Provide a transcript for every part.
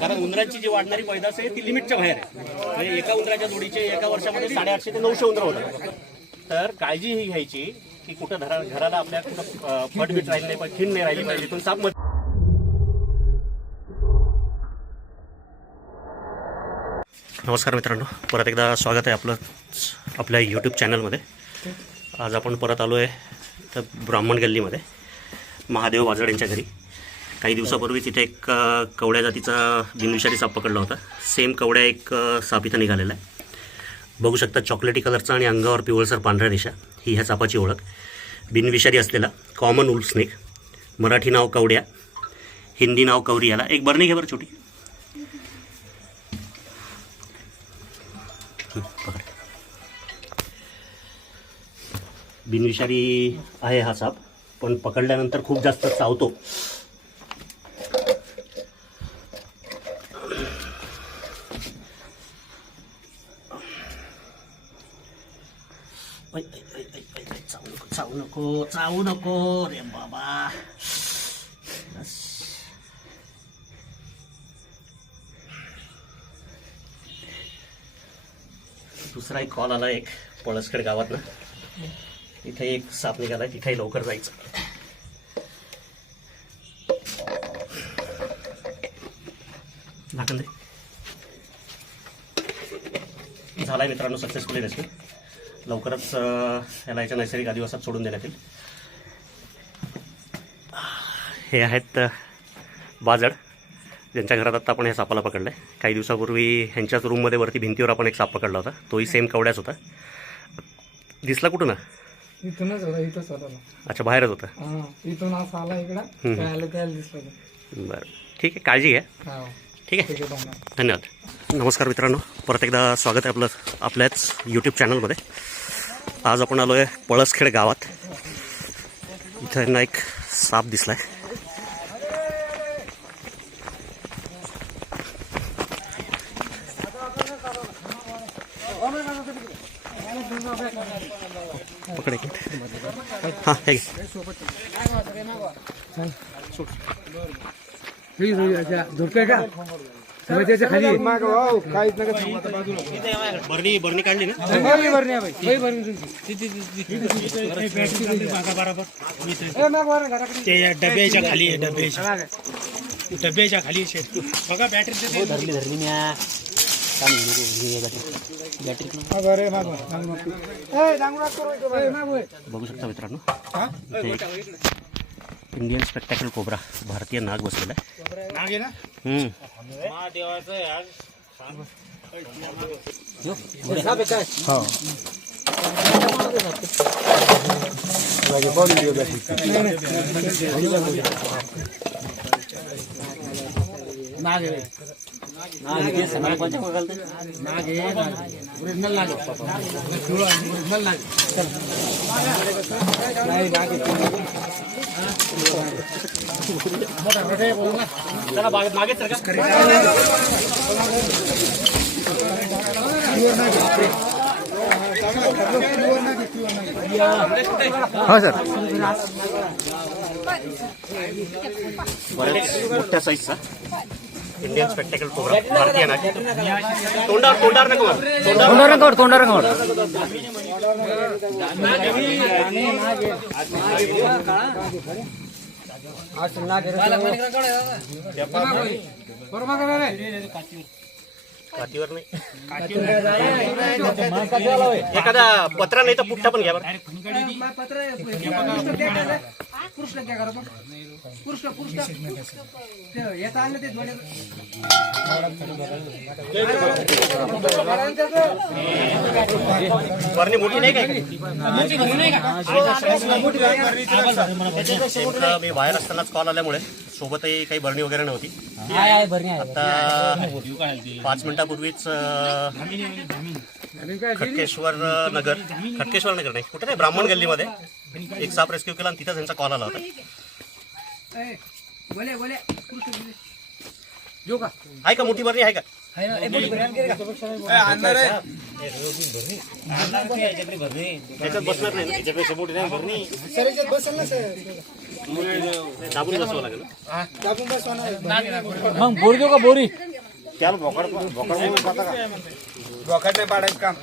कारण उंदरांची जी वाढणारी पैदास आहे ती लिमिटच्या बाहेर आहे. म्हणजे एका उंदराच्या जोडीचे एका वर्षामध्ये 850 ते 900 उंदरं होतात. तर काळजी ही घ्यायची की कुठं घराला आपल्या कुठं फटबीट राहिली नाही पाहिजे, खिंड नाही राहिली पाहिजे, तिथून साप नमस्कार मित्रांनो, परत एकदा स्वागत आहे आपल्या यूट्यूब चॅनलमध्ये. आज आपण परत आलो आहे तर ब्राह्मण गल्लीमध्ये महादेव वाजड यांच्या घरी. काही दिवसापूर्वी तिथे एक कवड्या जातीचा बिनविषारी साप पकडला होता. सेम कवड्या एक साप इथं निघालेला आहे. बघू शकता चॉकलेटी कलरचा आणि अंगावर पिवळसर पांढऱ्या रेषा, ही ह्या सापाची ओळख. बिनविषारी असलेला कॉमन वुल्फ स्नेक, मराठी नाव कवड्या, हिंदी नाव कवरी. याला एक बरणी घे बरं छोटी. बिनविषारी आहे हा साप, पण पकडल्यानंतर खूप जास्त चावतो. चावू नको रे बाबा. दुसरा एक कॉल आला एक पळसखेड गावात ना, तिथे एक साप निघालाय, तिथे लवकर जायचं. झाकण दे. झालाय मित्रांनो सक्सेसफुली रेस्क्यू. लवकरच याला याच्या नैसर्गिक आदिवासात सोडून देण्यात येईल. हे आहेत वाजड, ज्यांच्या घरात आता आपण ह्या सापाला पकडलं आहे. काही दिवसापूर्वी ह्यांच्याच रूममध्ये वरती भिंतीवर आपण एक साप पकडला होता. तोही सेम कवड्याच होता. दिसला कुठं ना? इथूनच होता, इथंच होता. अच्छा, बाहेरच होता. इथून असं आला इकडं, त्याला दिसलं. बरं, ठीक आहे, काळजी घ्या. ठीक आहे, धन्यवाद. नमस्कार मित्रांनो, परत एकदा स्वागत आहे आपल्याच यूट्यूब चॅनलमध्ये. आज आपण आलो आहे पळसखेड गावात. इथं यांना एक साप दिसला आहे. पकडे हां, हे झोपते का समजायच्या खाली काहीच बरणी काढली ना? डब्याच्या खाली आहे, डब्याच्या खाली बघा बॅटरी धरली म्या. बघू शकता मित्रांनो, इंडियन स्पेक्टॅकल कोब्रा, भारतीय नाग बसलेला आहे. नाग आहे ना? हा सर, बऱ्याच मोठ्या साईजचा इंडियन स्पेक्टॅकल कोब्रा, भारतीय नाग. तोंडावर कातीवर नाही, एखादा पत्रा नाही तर पुठ्ठा पण घ्या बरं. बरणी मोठी नाही काय? मी बाहेर असतानाच कॉल आल्यामुळे सोबतही काही बरणी वगैरे नव्हती. आता 5 मिनिटापूर्वीच खटकेश्वर नगर नाही, कुठे नाही, ब्राह्मण गल्लीमध्ये एक साप रेस्क्यू केला आणि तिथं त्यांचा कॉल आला होता. आहे का मोठी बरणी आहे का? त्याच्यात बसणार नाही, दाबून बसवावं लागेल. मग बोरी देऊ का बोरी? बोकड नाही पाडायचं काम.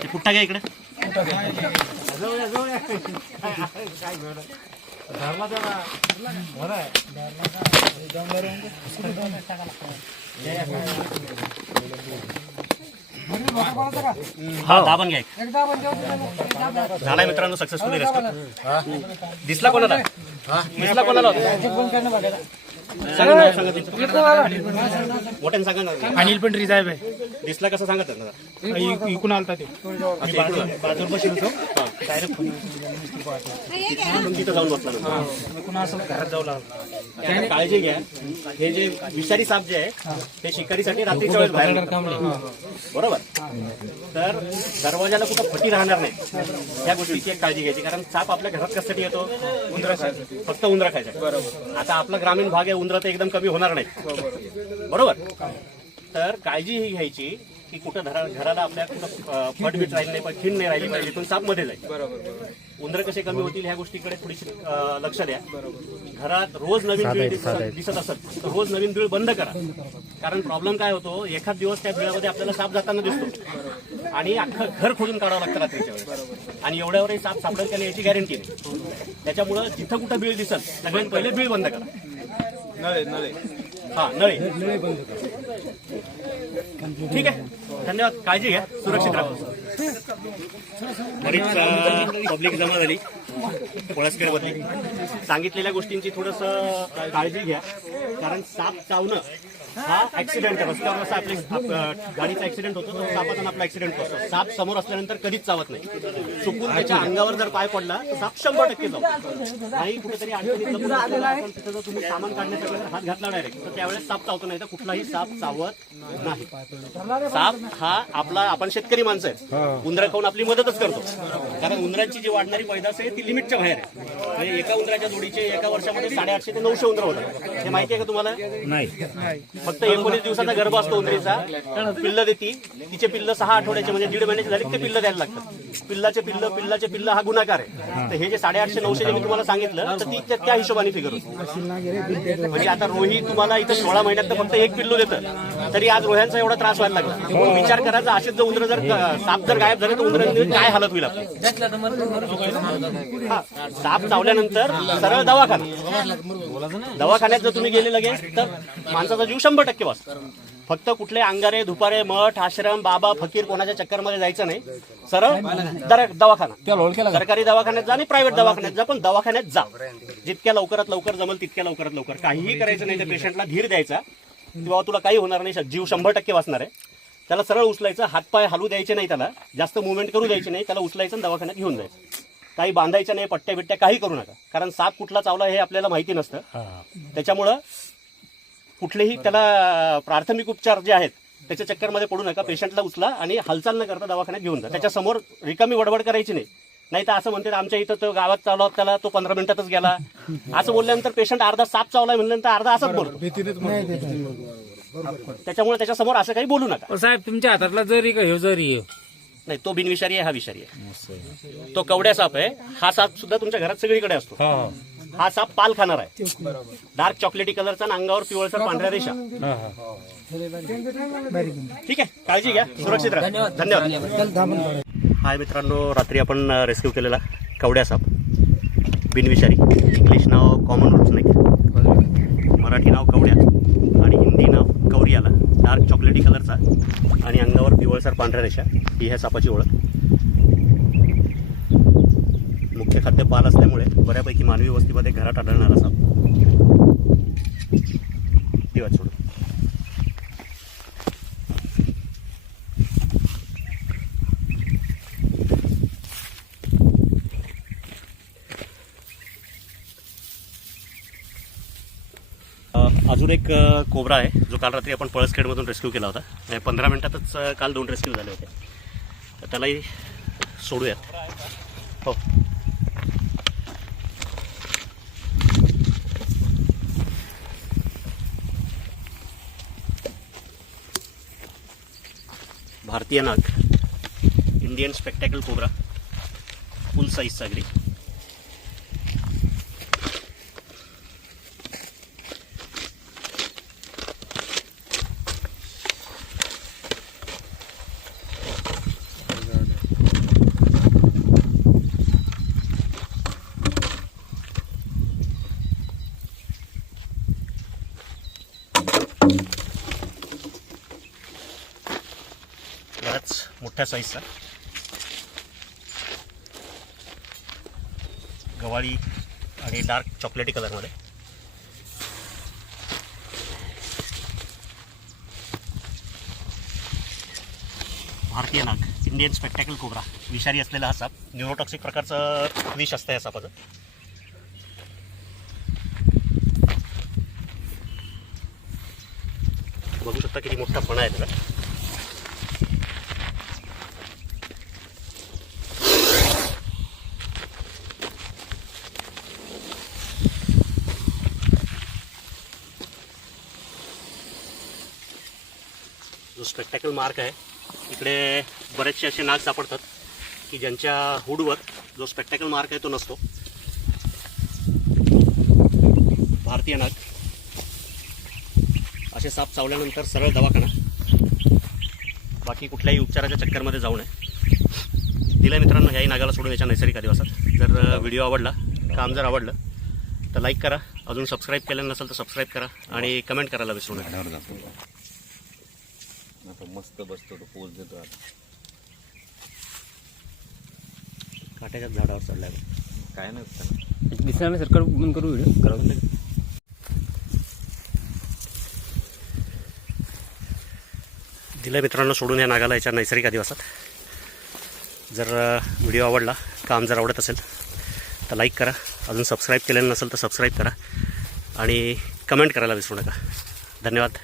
ते कुठं घ्या इकडे. हा दाबण घ्या. झालाय मित्रांनो सक्सेसफुली रेस्क्यू. दिसला कोणाला? दिसला कोणाला होता? सांगा ना, सांगा तिथं. मोठ्याने सांगा ना. अनिल पण रिझाईव्ह आहे. दिसला कसं सांगा त्यांना. इकून आलता ते बाजूर बसून होतो. डायरेक्ट तिथं जाऊन बसला इकून असं घरात जाऊ लागलो. त्याने काळजी घ्या. हे जे विषारी साप जे आहे ते शिकारीसाठी रात्रीच्या वेळेस बाहेर निघतात. बरोबर. तर दरवाजाला कुठं फटी राहणार नाही या गोष्टीची एक काळजी घ्यायची. कारण साप आपल्या घरात कशासाठी येतो? उंदरा खायसाठी. फक्त उंदरा खायचा. बरोबर. आता आपला ग्रामीण भाग आहे, उंदरा तर एकदम कमी होणार नाही. बरोबर. तर काळजी ही घ्यायची की कुठं घराला आपल्या कुठं फटबीट राहिली नाही पाहिजे, खिंड नाही राहिली पाहिजे, तिथून साप मध्ये जाईल. बरोबर. उंदरं कसे कमी होतील ह्या गोष्टीकडे थोडीशी लक्ष द्या. घरात रोज नवीन बीळ दिसत असत तर रोज नवीन बीळ बंद करा. कारण प्रॉब्लेम काय होतो, एखाद दिवस त्या बिळामध्ये आपल्याला साप जाताना दिसतो आणि अख्खं घर खोदून काढावं लागतं रात्रीच्या वेळेस. आणि एवढ्यावरही साप सापडेल त्याला याची गॅरंटी नाही. त्याच्यामुळं जिथं कुठं बीळ दिसत सगळ्यात पहिले बीळ बंद करा. नळे हा नळे ठीक आहे. धन्यवाद. काळजी घ्या. सुरक्षित राहा. बरीच पब्लिक जमा झाली पळसखेडमध्ये. सांगितलेल्या गोष्टींची थोडस काळजी घ्या. कारण साप चावणं हा ऍक्सिडेंट आहे. रस्त्यावर असा आपल्या गाडीचा ऍक्सिडेंट होतो तर सापाचा आपला ऍक्सिडेंट होतो. साप समोर असल्यानंतर कधीच चावत नाही. चुकून त्याच्या अंगावर जर पाय पडला तर साप 100% चावतो. नाही कुठेतरी अडचणीत तिथं जर तुम्ही सामान काढण्यासाठी हात घातला डायरेक्ट तर त्यावेळेस साप चावतो. नाही तर कुठलाही साप चावत नाही. साप हा आपला, आपण शेतकरी माणसं आहे, उंदरा खाऊन आपली मदतच करतो. कारण उंदरांची जी वाढणारी पैदास आहे ती लिमिटच्या बाहेर आहे. म्हणजे एका उंदराच्या जोडीचे एका वर्षामध्ये 850 ते 900 उंदरं होतात. हे माहिती आहे का तुम्हाला? नाही. फक्त 19 दिवसाचा गर्भ असतो उंदरीचा. पिल्ल देती. तिचे पिल्ल 6 आठवड्याचे म्हणजे 1.5 महिन्याचे झाले ते पिल्ल द्यायला लागतात. पिल्लाचे पिल्ल हा गुन्हाकार आहे. तर हे जे 850-900 जे मी तुम्हाला सांगितलं तर ती त्या हिशोबाने फिगर होती. म्हणजे आता रोही तुम्हाला इथं 16 महिन्यात तर फक्त 1 पिल्लू देतं तरी आज रोह्यांचा एवढा त्रास व्हायला लागला. विचार करायचा असेच जर उंदर जर साप जर गायब झाले तर उंदरांनी काय हालत होईल आपली. साप चावल्यानंतर सरळ दवाखान्यात जर तुम्ही गेले लगेच तर माणसाचा जीव 100% वाचतो. फक्त कुठले अंगारे धुपारे मठ आश्रम बाबा फकीर कोणाच्या चक्करमध्ये जायचं नाही. सरळ दवाखाना, सरकारी दवाखान्यात जा आणि प्रायव्हेट दवाखान्यात जा, पण दवाखान्यात जा. जितक्या लवकरात लवकर जमल तितक्या लवकरात लवकर. काहीही करायचं नाही. त्या पेशंटला धीर द्यायचा किंवा तुला काही होणार नाही, जीव 100% वाचणार आहे. त्याला सरळ उचलायचं, हातपाय हलू द्यायचे नाही, त्याला जास्त मुवमेंट करू द्यायची नाही. त्याला उचलायचं आणि दवाखान्यात घेऊन जायचं. काही बांधायचं नाही, पट्ट्या बिट्ट्या काही करू नका. कारण साप कुठला चावला हे आपल्याला माहिती नसतं. त्याच्यामुळं कुठलेही त्याला प्राथमिक उपचार जे आहेत त्याच्या चक्करमध्ये पडू नका. पेशंटला उचला आणि हालचाल न करता दवाखान्यात घेऊन जा. त्याच्यासमोर रिकामी वडवड करायची नाही. नाही तर असं म्हणते आमच्या इथं तो गावात चावला त्याला तो 15 मिनिटातच गेला असं बोलल्यानंतर पेशंट अर्धा साप चावलाय म्हणल्यानंतर अर्धा असंच बोलतो. त्याच्यामुळे त्याच्यासमोर असं काही बोलू नका. साहेब तुमच्या हातातला जरी का ह्यो जरी नाही, तो बिनविषारी आहे, हा विषारी आहे. तो कवड्या साप आहे. हा साप सुद्धा तुमच्या घरात सगळीकडे असतो. हा साप पाल खाणार आहे. डार्क चॉकलेटी कलरचा आणि अंगावर पिवळसर पांढऱ्या रेषा. ठीक आहे. काळजी घ्या. सुरक्षित राहा. धन्यवाद. हाय मित्रांनो, रात्री आपण रेस्क्यू केलेला कवड्या साप बिनविषारी. इंग्लिश नाव कॉमन रूट स्नेक, मराठी नाव कवड्या आणि हिंदी नाव कवरियाला. डार्क चॉकलेटी कलरचा आणि अंगावर पिवळसर पांढऱ्या रेषा ही ह्या सापाची ओळख. मुख्य खाद्य पाल असल्यामुळे बऱ्यापैकी मानवी वस्तीमध्ये घरात आढळणारा साप. दिवा सोडून अजून एक कोबरा आहे जो काल रात्री आपण पळसखेडमधून रेस्क्यू केला होता. 15 मिनिटातच काल 2 रेस्क्यू झाले होते. तर त्यालाही सोडूयात. हो भारतीय नाग, इंडियन स्पेक्टॅकल कोब्रा, फुल साईज सागरी. बराच मोठ्या साईजचा गवाळी आणि डार्क चॉकलेटी कलरमध्ये. भारतीय नाग, इंडियन स्पेक्टॅकल कोब्रा, विषारी असलेला हा साप. न्यूरोटॉक्सिक प्रकारचं विष असतं या सापाचं. बघू शकता किती मोठा फणा आहे त्याचा. जो स्पेक्टॅकल मार्क आहे, इकडे बरेचसे असे नाग सापडतात की ज्यांच्या हुडवर जो स्पेक्टॅकल मार्क आहे तो नसतो. भारतीय नाग. असे साप चावल्यानंतर सरळ दवाखाना, बाकी कुठल्याही उपचाराच्या चक्करमध्ये जाऊ नये. दिल्या मित्रांनो, ह्याही नागाला सोडून याच्या नैसर्गिक अधिवासात. जर व्हिडिओ आवडला, काम जर आवडलं तर लाईक करा, अजून सबस्क्राईब केलं नसेल तर सबस्क्राईब करा आणि कमेंट करायला विसरू नका. आता मस्त बसतो तो, पोज देतो. आता काट्याच्याच झाडावर चढलाय. काय नाही दिसणार नाही सरकार बंद करू व्हिडिओ. दिल्या मित्रांनो सोडून या नागाला याच्या नैसर्गिक अधिवासात. जर व्हिडिओ आवडला, काम जर आवडत असेल तर लाईक करा, अजून सबस्क्राईब केलेलं नसेल तर सबस्क्राईब करा आणि कमेंट करायला विसरू नका. धन्यवाद.